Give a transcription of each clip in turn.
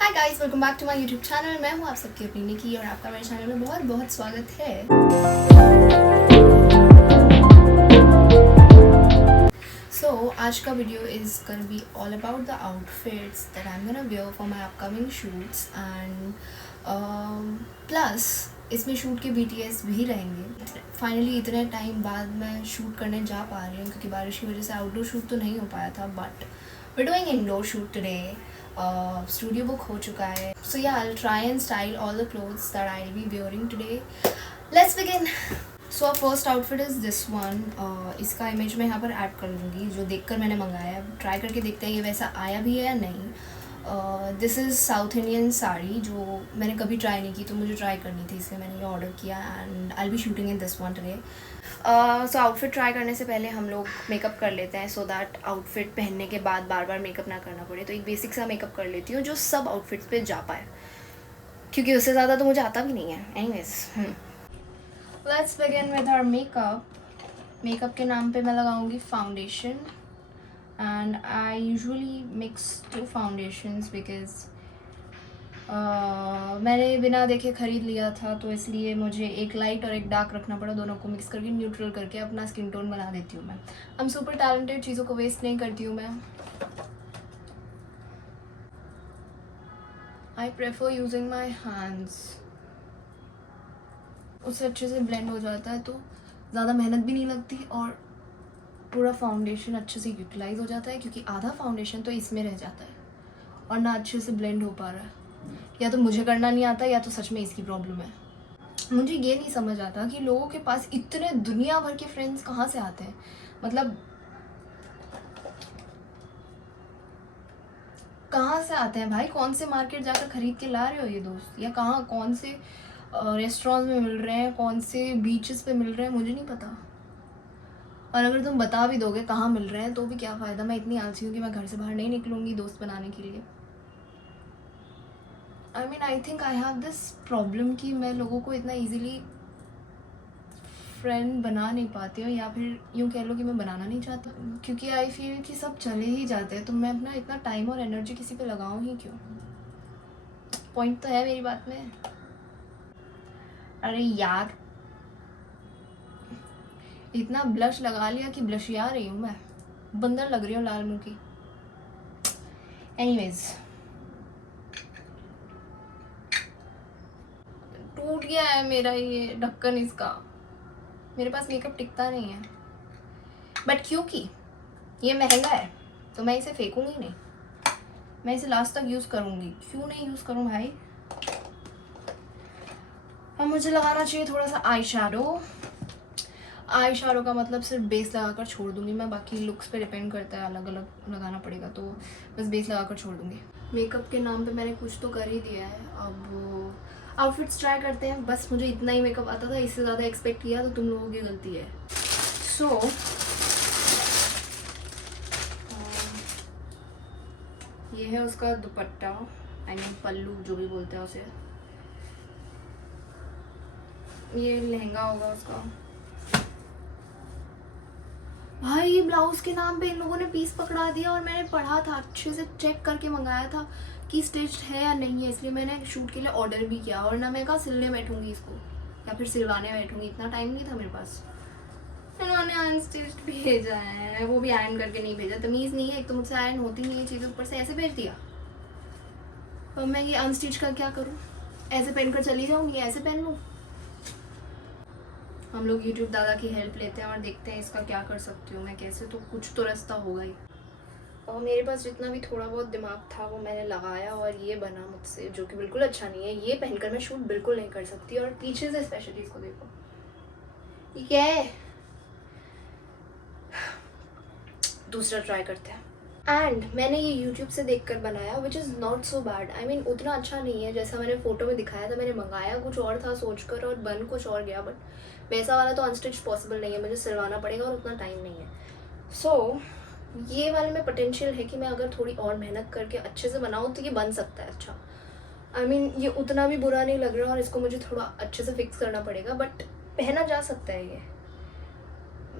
Hi guys, welcome back to my YouTube channel. मैं हूँ आप सबकी अपनी निकी और आपका मेरे चैनल में बहुत बहुत स्वागत है। आज का video is gonna be all about the outfits that I am gonna wear for my upcoming shoots and plus इसमें शूट के BTS भी रहेंगे। फाइनली इतने टाइम बाद मैं शूट करने जा पा रही हूँ क्योंकि बारिश की वजह से आउटडोर शूट तो नहीं हो पाया था, but we doing indoor shoot today. Studio book हो चुका है, so yeah I will try and style all the clothes that I will be wearing today. Let's begin. So our first outfit is this one. इसका image मैं यहाँ पर add कर लूँगी जो देखकर मैंने मंगाया है। ट्राई करके देखते हैं ये वैसा आया भी है या नहीं। This is south Indian sari जो मैंने कभी ट्राई नहीं की, तो मुझे ट्राई करनी थी, इसलिए मैंने ये ऑर्डर किया and I will B shooting in this one today. So outfit try करने से पहले हम लोग मेकअप कर लेते हैं सो दैट आउटफिट पहनने के बाद बार बार मेकअप ना करना पड़े। तो एक बेसिक सा मेकअप कर लेती हूँ जो सब आउटफिट्स पे जा पाए, क्योंकि उससे ज़्यादा तो मुझे आता भी नहीं है। Anyways, let's begin with our makeup. Makeup के नाम पे मैं लगाऊंगी foundation and I usually mix two foundations because मैंने बिना देखे ख़रीद लिया था, तो इसलिए मुझे एक लाइट और एक डार्क रखना पड़ा। दोनों को मिक्स करके न्यूट्रल करके अपना स्किन टोन बना देती हूँ मैं। आई एम सुपर टैलेंटेड, चीज़ों को वेस्ट नहीं करती हूँ मैं। I prefer using my hands, उससे अच्छे से ब्लेंड हो जाता है, तो ज़्यादा मेहनत भी नहीं लगती और पूरा फाउंडेशन अच्छे से यूटिलाइज हो जाता है, क्योंकि आधा फाउंडेशन तो इसमें रह जाता है और ना अच्छे से ब्लेंड हो पा रहा है। या तो मुझे करना नहीं आता या तो सच में इसकी प्रॉब्लम है। मुझे ये नहीं समझ आता कि लोगों के पास इतने दुनिया भर के फ्रेंड्स कहाँ से आते हैं। मतलब कहाँ से आते हैं भाई? कौन से मार्केट जाकर खरीद के ला रहे हो ये दोस्त? या कहाँ कौन से रेस्टोरेंट्स में मिल रहे हैं, कौन से बीचेस पे मिल रहे हैं, मुझे नहीं पता। और अगर तुम बता भी दोगे कहाँ मिल रहे हैं तो भी क्या फ़ायदा? मैं इतनी आलसी हूँ कि मैं घर से बाहर नहीं निकलूँगी दोस्त बनाने के लिए। I think I have this problem कि मैं लोगों को इतना ईजीली फ्रेंड बना नहीं पाती हूँ, या फिर यूँ कह लो कि मैं बनाना नहीं चाहती, क्योंकि आई फील कि सब चले ही जाते हैं, तो मैं अपना इतना टाइम और एनर्जी किसी पे लगाऊँ ही क्यों? पॉइंट तो है मेरी बात में। अरे यार, इतना ब्लश लगा लिया कि ब्लशिया रही हूँ मैं, बंदर लग रही हूँ लाल मुंह की। एनीवेज, टूट गया है मेरा ये ढक्कन इसका। मेरे पास मेकअप टिकता नहीं है, बट क्योंकि ये महंगा है तो मैं इसे फेंकूंगी नहीं, मैं इसे लास्ट तक यूज़ करूँगी। क्यों नहीं यूज़ करूँ भाई? अब मुझे लगाना चाहिए थोड़ा सा आई शैडो। आई शैडो का मतलब सिर्फ बेस लगाकर छोड़ दूँगी मैं, बाकी लुक्स पे डिपेंड करता है, अलग अलग लगाना पड़ेगा, तो बस बेस लगाकर छोड़ दूँगी। मेकअप के नाम पे मैंने कुछ तो कर ही दिया है। अब आउटफिट्स ट्राई करते हैं। बस मुझे इतना ही मेकअप आता था, इससे ज़्यादा एक्सपेक्ट किया तो तुम लोगों की गलती है। सो ये है उसका दुपट्टा, आई मीन पल्लू जो भी बोलते हैं उसे। ये लहंगा होगा उसका। भाई ये ब्लाउज के नाम पे इन लोगों ने पीस पकड़ा दिया, और मैंने पढ़ा था, अच्छे से चेक करके मंगाया था कि स्टिच्ड है या नहीं है, इसलिए मैंने शूट के लिए ऑर्डर भी किया। और ना मैं कहा सिलने बैठूंगी इसको या फिर सिलवाने बैठूंगी, इतना टाइम नहीं था मेरे पास। इन्होंने अनस्टिच्ड भेजा है, वो भी आयरन करके नहीं भेजा। तमीज़ नहीं है, एक तो मुझसे आयरन होती नहीं है चीज़ें, ऊपर से ऐसे भेज दिया। अब मैं ये अनस्टिच का क्या करूँ? ऐसे पहन कर चली जाऊँगी, ऐसे पहन लूँ? हम लोग यूट्यूब दादा की हेल्प लेते हैं और देखते हैं इसका क्या कर सकती हूँ मैं, कैसे, तो कुछ तो रास्ता होगा ही। और मेरे पास जितना भी थोड़ा बहुत दिमाग था वो मैंने लगाया, और ये बना मुझसे, जो कि बिल्कुल अच्छा नहीं है। ये पहनकर मैं शूट बिल्कुल नहीं कर सकती। और पीछे से स्पेशली इसको देखो, ये क्या है? दूसरा ट्राई करते हैं। एंड मैंने ये यूट्यूब से देखकर बनाया, which is not so bad. I mean उतना अच्छा नहीं है जैसा मैंने फ़ोटो में दिखाया था। मैंने मंगाया कुछ और था सोचकर और बन कुछ और गया, बट वैसा वाला तो अनस्टिच पॉसिबल नहीं है, मुझे सिलवाना पड़ेगा और उतना टाइम नहीं है। सो ये वाले में पोटेंशियल है कि मैं अगर थोड़ी और मेहनत करके अच्छे से बनाऊँ तो ये बन सकता है अच्छा। आई मीन ये उतना भी बुरा नहीं लग रहा, और इसको मुझे थोड़ा अच्छे से फिक्स करना पड़ेगा, बट पहना जा सकता है ये।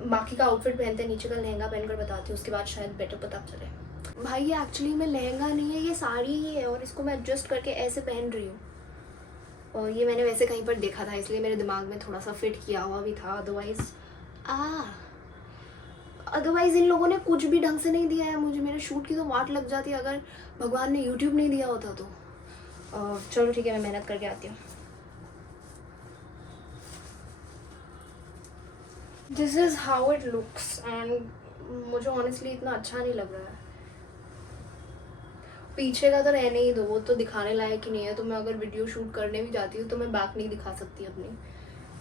बाकी का आउटफिट पहनते हैं, नीचे का लहंगा पहनकर बताती हूँ, उसके बाद शायद बेटर पता चले। भाई ये एक्चुअली में लहंगा नहीं है, ये साड़ी ही है और इसको मैं एडजस्ट करके ऐसे पहन रही हूँ। और ये मैंने वैसे कहीं पर देखा था इसलिए मेरे दिमाग में थोड़ा सा फिट किया हुआ भी था, अदरवाइज़ इन लोगों ने कुछ भी ढंग से नहीं दिया है मुझे। मेरे शूट की तो वाट लग जाती है अगर भगवान ने यूट्यूब नहीं दिया होता तो। चलो ठीक है, मैं मेहनत करके आती हूँ। This is how it looks and मुझे ऑनेस्टली इतना अच्छा नहीं लग रहा है। पीछे का तो रहने ही दो, वो तो दिखाने लायक ही नहीं है। तो मैं अगर वीडियो शूट करने भी जाती हूँ तो मैं बैक नहीं दिखा सकती अपनी,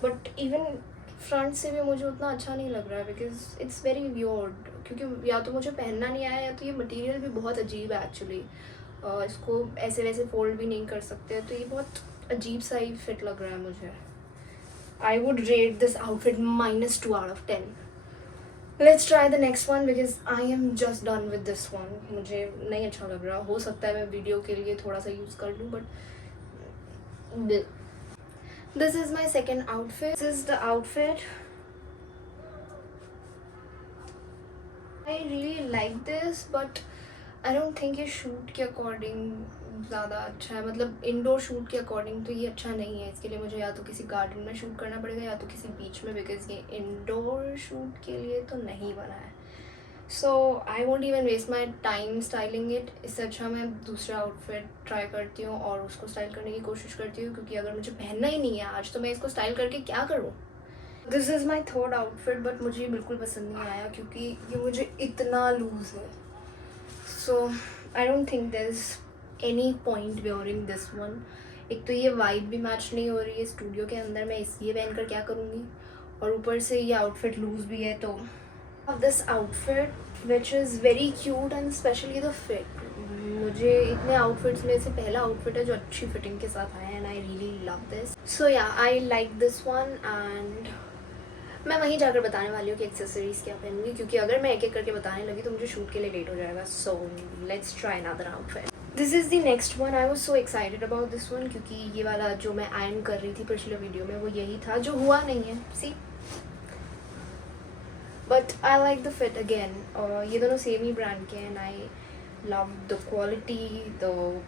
बट इवन फ्रंट से भी मुझे उतना अच्छा नहीं लग रहा है बिकॉज इट्स वेरी वियर्ड। क्योंकि या तो मुझे पहनना नहीं आया या तो ये मटेरियल भी बहुत अजीब है एक्चुअली। इसको ऐसे वैसे फोल्ड भी नहीं कर सकते, तो ये बहुत अजीब सा ही फिट लग रहा है मुझे। I would rate this outfit -2 out of 10. Let's try the next one because I am just done with this one. मुझे नहीं अच्छा लग रहा। हो सकता है मैं वीडियो के लिए थोड़ा सा यूज़ कर लूँ, but this is my second outfit. This is the outfit. I really like this, but I don't think ये शूट के अकॉर्डिंग ज़्यादा अच्छा है। मतलब इंडोर शूट के अकॉर्डिंग तो ये अच्छा नहीं है। इसके लिए मुझे या तो किसी गार्डन में शूट करना पड़ेगा या तो किसी बीच में, बिकॉज ये इंडोर शूट के लिए तो नहीं बना है। So I won't even waste my time styling it. इससे अच्छा मैं दूसरा आउटफिट ट्राई करती हूँ और उसको स्टाइल करने की कोशिश करती हूँ, क्योंकि अगर मुझे पहनना ही नहीं है आज तो मैं इसको स्टाइल करके क्या करूँ। This is my third outfit, but मुझे ये बिल्कुल पसंद नहीं आया क्योंकि ये मुझे इतना लूज़ है। So I don't think there is any point wearing this one. एक तो ये वाइब भी मैच नहीं हो रही है स्टूडियो के अंदर, मैं ये पहन कर क्या करूँगी, और ऊपर से ये आउटफिट लूज़ भी है। तो of this outfit which is very cute and especially the fit. मुझे इतने आउटफिट्स में से पहला आउटफिट है जो अच्छी फिटिंग के साथ आया and I really love this. So yeah I like this one and मैं वहीं जाकर बताने वाली हूँ कि एक्सेसरीज क्या पहनूंगी, क्योंकि अगर मैं एक एक करके बताने लगी तो मुझे शूट के लिए लेट हो जाएगा। So let's try another outfit. This is the next one. I was so excited about this one क्योंकि ये वाला जो मैं आयरन कर रही थी पिछले वीडियो में वो यही था जो हुआ नहीं है। See, but I like the fit again. ये दोनों सेम ही ब्रांड के हैं and I love the quality, the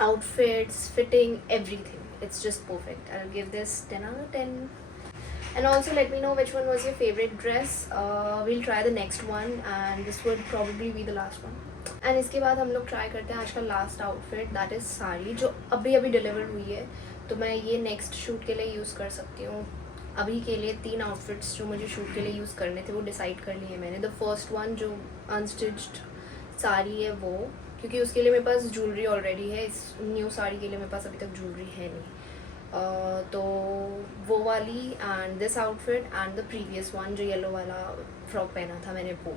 outfits, fitting, everything. It's just perfect. I'll give this 10 out of 10. And also let me know which one was your favorite dress. We'll try the next one and this would probably be the last one. And इसके बाद हम लोग try करते हैं आज का last outfit, that is sari, जो अभी अभी डिलीवर हुई है। तो मैं ये नेक्स्ट शूट के लिए यूज़ कर सकती हूँ। अभी के लिए 3 आउटफिट्स जो मुझे शूट के लिए यूज़ करने थे वो डिसाइड कर लिए मैंने। द फर्स्ट वन जो अनस्टिच्ड साड़ी है वो, क्योंकि उसके लिए मेरे पास ज्वेलरी ऑलरेडी है। इस न्यू साड़ी के लिए मेरे पास अभी तक ज्वेलरी है नहीं। तो वो वाली and this outfit and the previous one जो येलो वाला फ्रॉक पहना था मैंने वो।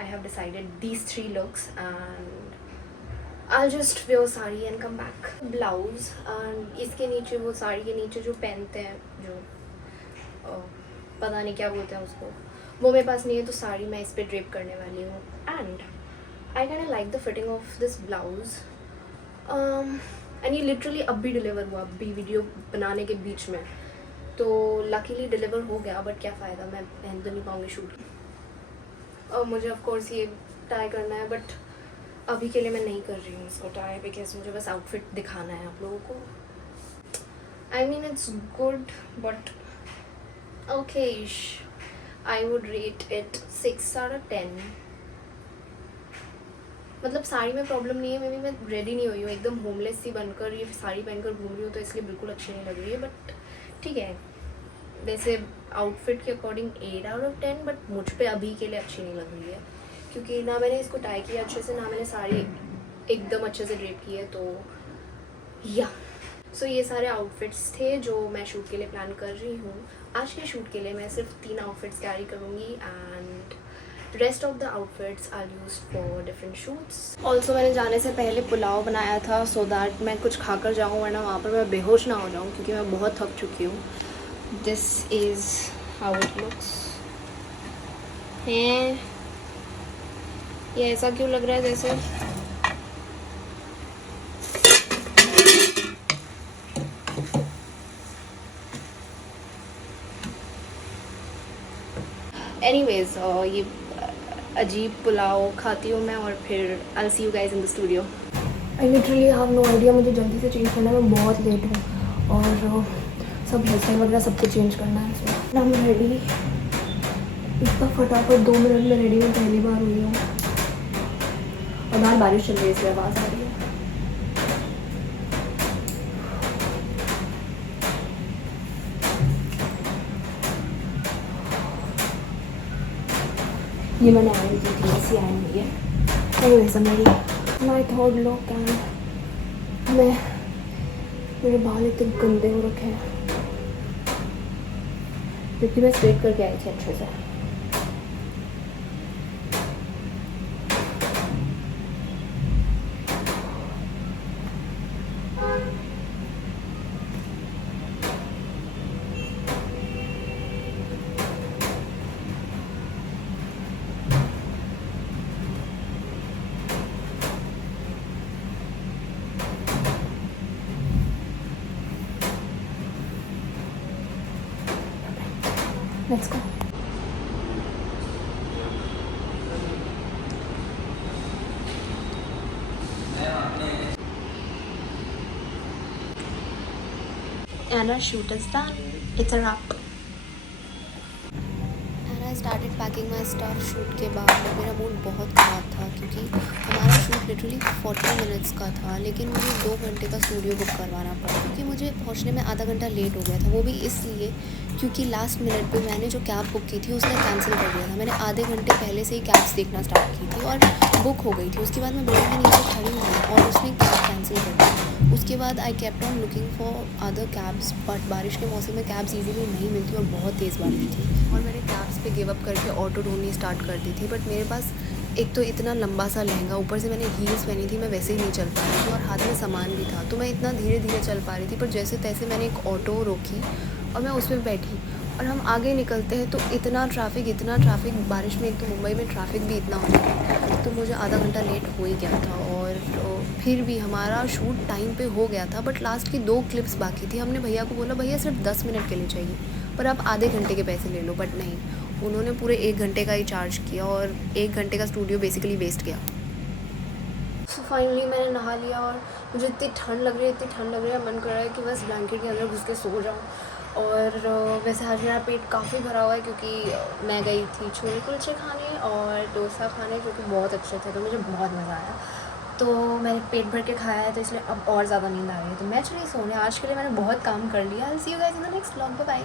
I have decided these 3 looks and I'll just wear sari and come back. Blouse and इसके नीचे वो साड़ी के नीचे जो पहनते हैं जो पता नहीं क्या बोलते हैं उसको, वो मेरे पास नहीं है। तो साड़ी मैं इस पर ड्रेप करने वाली हूँ and I can like the fitting of this blouse. And ये लिटरली अब भी डिलीवर हुआ, अभी वीडियो बनाने के बीच में। तो लकीली डिलीवर हो गया, बट क्या फ़ायदा, मैं पहन तो नहीं पाऊँगी शूट। और मुझे ऑफकोर्स ये ट्राई करना है, बट अभी के लिए मैं नहीं कर रही हूँ इसको ट्राई बिकॉज मुझे बस आउटफिट दिखाना है आप लोगों को। I mean it's good but okayish. I would rate it 6 out of 10. मतलब साड़ी में प्रॉब्लम नहीं है, मे बी मैं रेडी नहीं हुई हूँ, एकदम होमलेस सी बनकर ये साड़ी पहनकर घूम रही हूँ तो इसलिए बिल्कुल अच्छी नहीं लग रही है, बट ठीक है। वैसे आउटफिट के अकॉर्डिंग 8 out of 10, बट मुझ पे अभी के लिए अच्छी नहीं लग रही है क्योंकि ना मैंने इसको टाई किया अच्छे से, ना मैंने साड़ी एकदम अच्छे से ड्रेप की है। तो या सो ये सारे आउटफिट्स थे जो मैं शूट के लिए प्लान कर रही हूँ। आज के शूट के लिए मैं सिर्फ 3 आउटफिट्स कैरी करूँगी and rest of the outfits are use for different shoots. Also मैंने जाने से पहले पुलाव बनाया था सो दैट मैं कुछ खाकर जाऊँ वरना वहाँ पर मैं बेहोश ना हो जाऊँ क्योंकि मैं बहुत थक चुकी हूँ। This is how it looks. हैं ये ऐसा क्यों लग रहा है जैसे एनीवेज ये अजीब पुलाव खाती हूँ मैं और फिर I see you guys in the studio. I literally have no idea, मुझे जल्दी से चेंज करना है, मैं बहुत लेट हूँ और सब हेयर स्टाइल वगैरह सब कुछ चेंज करना है। सो ना मैं रेडी, इतना फटाफट 2 मिनट में रेडी हूँ, पहली बार हुई हूँ। और बाहर बारिश चल रही है इसलिए आवाज़ आ रही है। ये मैंने आयरन की थी, ऐसी आयरन नहीं है। एनीवेज मेरी माय थर्ड लुक एंड मेरे बाल इतने गंदे हो रखे हैं क्योंकि मैं स्ट्रेट करके आई थी अच्छे से। Let's go. And our shoot is done. It's a wrap. I started packing my stuff shoot के बाद। मेरा मूड बहुत ख़राब था क्योंकि हमारा शूट लिटरली 40 मिनट्स का था, लेकिन मुझे 2 घंटे का स्टूडियो बुक करवाना पड़ा क्योंकि मुझे पहुंचने में आधा घंटा लेट हो गया था। वो भी इसलिए क्योंकि लास्ट मिनट पे मैंने जो कैब बुक की थी उसने कैंसिल कर दिया था। मैंने आधे घंटे पहले से ही कैब्स देखना स्टार्ट की थी और बुक हो गई थी। उसके बाद मैं बिल्डिंग के नीचे खड़ी हुई और उसने कैब कैंसिल कर दी। उसके बाद I kept on looking for other cabs, but बारिश के मौसम में कैब्स ईजीली नहीं मिलती और बहुत तेज़ बारिश थी और मैंने कैब्स पे गिव अप करके ऑटो ढूंढनी स्टार्ट कर दी थी। बट मेरे पास एक तो इतना लंबा सा लहंगा, ऊपर से मैंने हील्स पहनी थी, मैं वैसे ही नहीं चल पा रही थी और हाथ में सामान भी था, तो मैं इतना धीरे धीरे चल पा रही थी। पर जैसे तैसे मैंने एक ऑटो रोकी और मैं उसमें बैठी और हम आगे निकलते हैं तो इतना ट्रैफिक बारिश में। एक तो मुंबई में ट्रैफिक भी इतना होता है, तो मुझे आधा घंटा लेट हो ही गया था और फिर भी हमारा शूट टाइम पे हो गया था। बट लास्ट की 2 क्लिप्स बाकी थी। हमने भैया को बोला भैया सिर्फ 10 मिनट के लिए चाहिए, पर आप आधे घंटे के पैसे ले लो, बट नहीं, उन्होंने पूरे 1 घंटे का ही चार्ज किया और 1 घंटे का स्टूडियो बेसिकली वेस्ट गया। सो फाइनली मैंने नहा लिया और मुझे इतनी ठंड लग रही है, मन कर रहा है कि बस ब्लैंकेट के अंदर घुस के सो जाऊँ। और वैसे आज मेरा पेट काफ़ी भरा हुआ है क्योंकि मैं गई थी छोले कुलचे खाने और डोसा खाने जो कि बहुत अच्छे थे, तो मुझे बहुत मज़ा आया। तो मैंने पेट भर के खाया है, तो इसलिए अब और ज़्यादा नींद आ रही है, तो मैं चलिए सोने। आज के लिए मैंने बहुत काम कर लिया। I will see you guys in the next vlog. Bye bye.